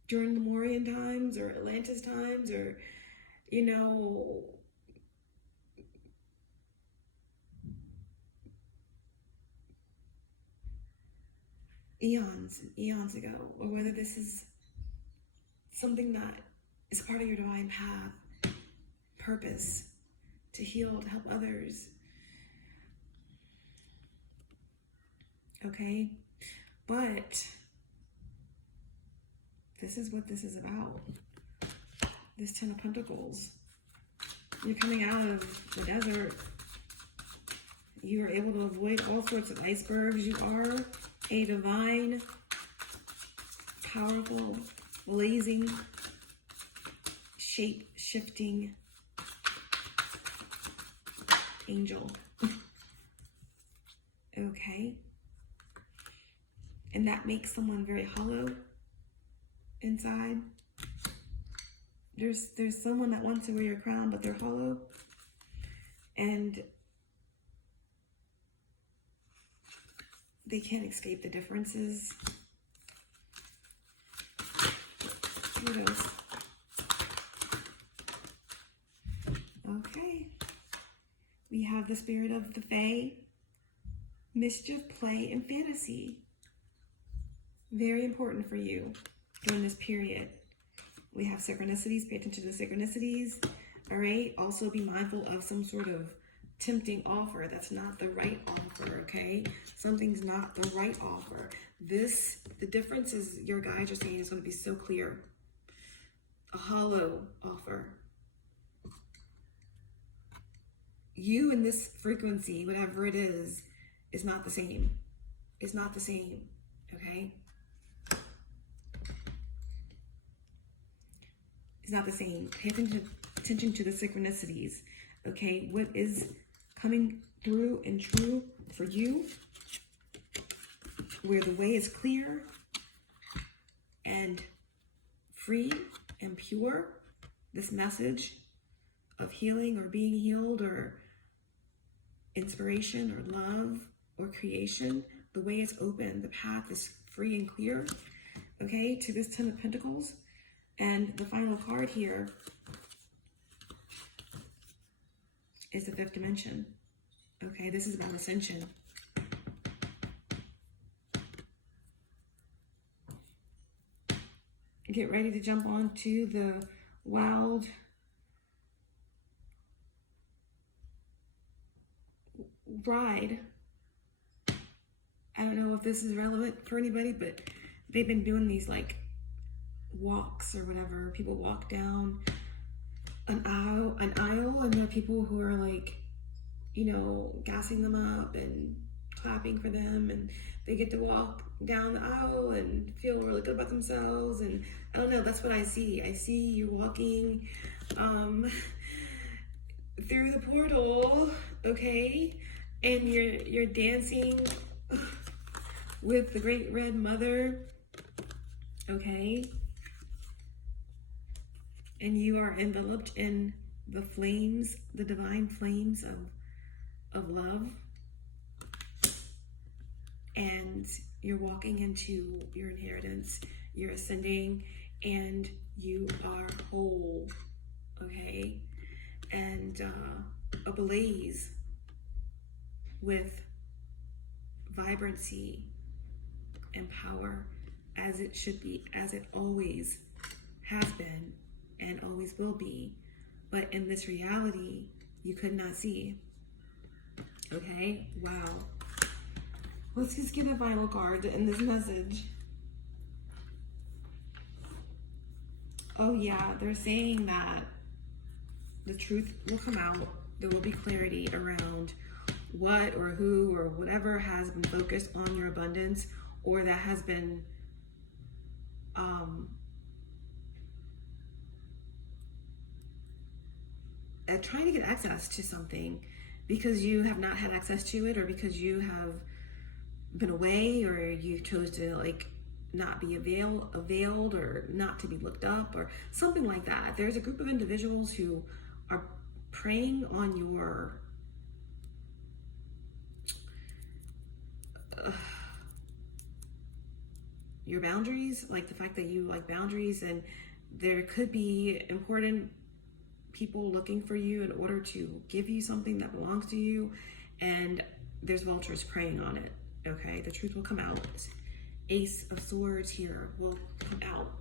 during Lemurian times or Atlantis times, or, you know, eons and eons ago, or whether this is something that is part of your divine path, purpose, to heal, to help others. Okay? But this is what this is about. This Ten of Pentacles. You're coming out of the desert. You are able to avoid all sorts of icebergs. You are a divine, powerful, blazing, shape-shifting angel. Okay? And that makes someone very hollow inside. There's someone that wants to wear your crown, but they're hollow. And they can't escape the differences. What else? Okay. We have the spirit of the Fae, mischief, play, and fantasy. Very important for you during this period. We have synchronicities. Pay attention to the synchronicities. All right. Also be mindful of some sort of tempting offer that's not the right offer. Okay. Something's not the right offer. The difference is, your guides are saying, is going to be so clear. A hollow offer. You and this frequency, whatever it is not the same. It's not the same. Okay. It's not the same. Pay attention to the synchronicities. Okay, what is coming through and true for you, where the way is clear and free and pure. This message of healing or being healed or inspiration or love or creation, the way is open. The path is free and clear. Okay, to this Ten of Pentacles. And the final card here is the fifth dimension. Okay, this is about ascension. Get ready to jump onto the wild ride. I don't know if this is relevant for anybody, but they've been doing these like walks or whatever. People walk down an aisle, and there are people who are like, you know, gassing them up and clapping for them, and they get to walk down the aisle and feel really good about themselves. And I don't know, that's what I see. I see you walking through the portal, okay, and you're dancing with the Great Red Mother, okay, and you are enveloped in the flames, the divine flames of love, and you're walking into your inheritance. you're ascending, and you are whole, okay? And ablaze with vibrancy and power, as it should be, as it always has been and always will be. But in this reality, you could not see. Okay? Wow. Let's just get a final card to end this message. Oh yeah, they're saying that the truth will come out. There will be clarity around what or who or whatever has been focused on your abundance, or that has been trying to get access to something because you have not had access to it, or because you have been away, or you chose to like not be availed or not to be looked up or something like that. There's a group of individuals who are preying on your boundaries, like the fact that you like boundaries, and there could be important people looking for you in order to give you something that belongs to you, and there's vultures preying on it. Okay, the truth will come out. Ace of Swords here will come out.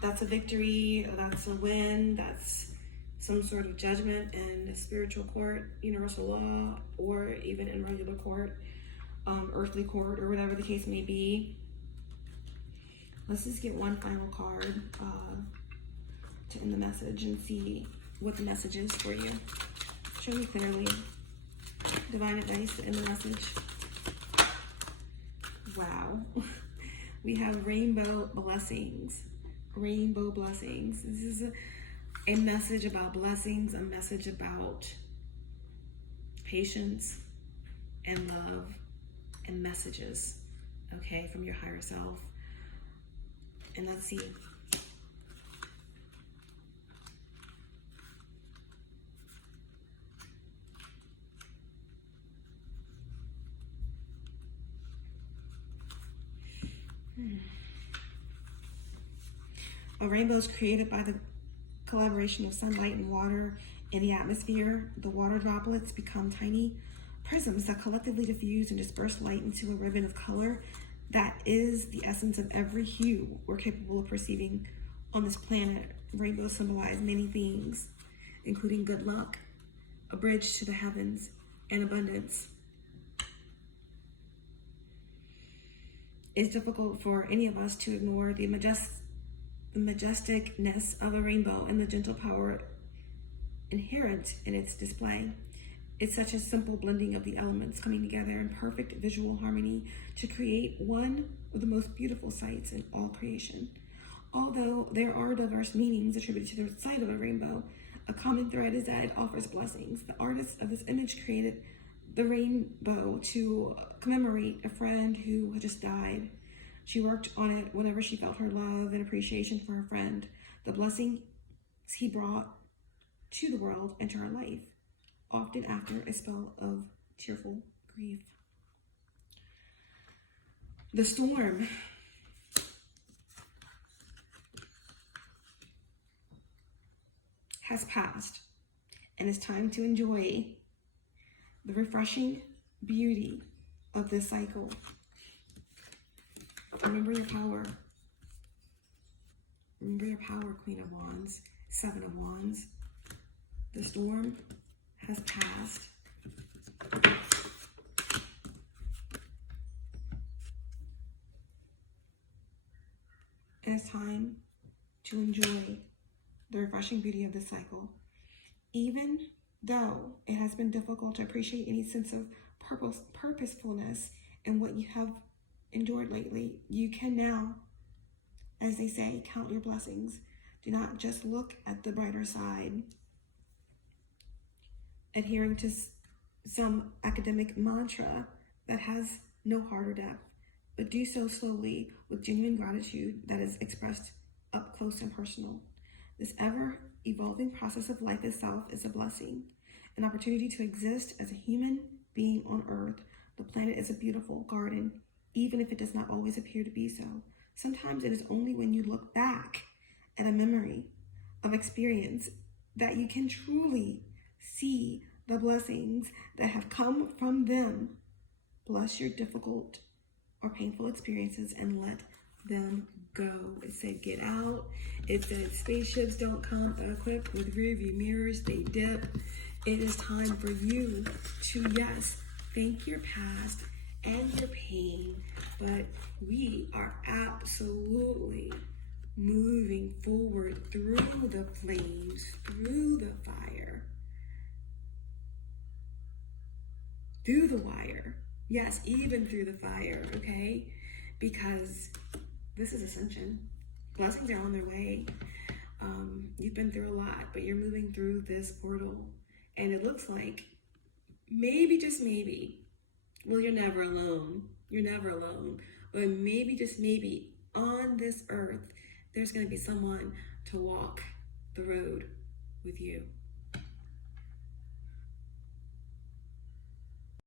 That's a victory, that's a win, that's some sort of judgment in the spiritual court, universal law, or even in regular court, earthly court, or whatever the case may be. Let's just get one final card to end the message and see what the message is for you. Show me clearly. Divine advice to end the message. Wow. We have rainbow blessings. Rainbow blessings. This is a message about blessings, a message about patience and love and messages, okay, from your higher self. And let's see. A rainbow is created by the collaboration of sunlight and water in the atmosphere. The water droplets become tiny prisms that collectively diffuse and disperse light into a ribbon of color that is the essence of every hue we're capable of perceiving on this planet. Rainbows symbolize many things, including good luck, a bridge to the heavens, and abundance. It's difficult for any of us to ignore the majesticness of a rainbow and the gentle power inherent in its display. It's such a simple blending of the elements coming together in perfect visual harmony to create one of the most beautiful sights in all creation. Although there are diverse meanings attributed to the sight of a rainbow, a common thread is that it offers blessings. The artist of this image created the rainbow to commemorate a friend who had just died. She worked on it whenever she felt her love and appreciation for her friend, the blessings he brought to the world and to her life, often after a spell of tearful grief. The storm has passed, and it's time to enjoy the refreshing beauty of this cycle. Remember your power. Remember your power, Queen of Wands, Seven of Wands. The storm has passed. And it's time to enjoy the refreshing beauty of this cycle. Even though it has been difficult to appreciate any sense of purposefulness in what you have endured lately, you can now, as they say, count your blessings. Do not just look at the brighter side, adhering to some academic mantra that has no heart or depth, but do so slowly with genuine gratitude that is expressed up close and personal. This ever-evolving process of life itself is a blessing, an opportunity to exist as a human being on Earth. The planet is a beautiful garden, even if it does not always appear to be so. Sometimes it is only when you look back at a memory of experience that you can truly see the blessings that have come from them. Bless your difficult or painful experiences and let them go. It said get out. It said spaceships don't come equipped with rear view mirrors. They dip. It is time for you to, yes, thank your past and your pain, but we are absolutely moving forward through the flames, through the fire, through the wire. Yes, even through the fire, okay? Because this is ascension. Blessings are on their way. You've been through a lot, but you're moving through this portal. And it looks like maybe, just maybe, well, you're never alone. You're never alone. But maybe, just maybe, on this earth, there's going to be someone to walk the road with you.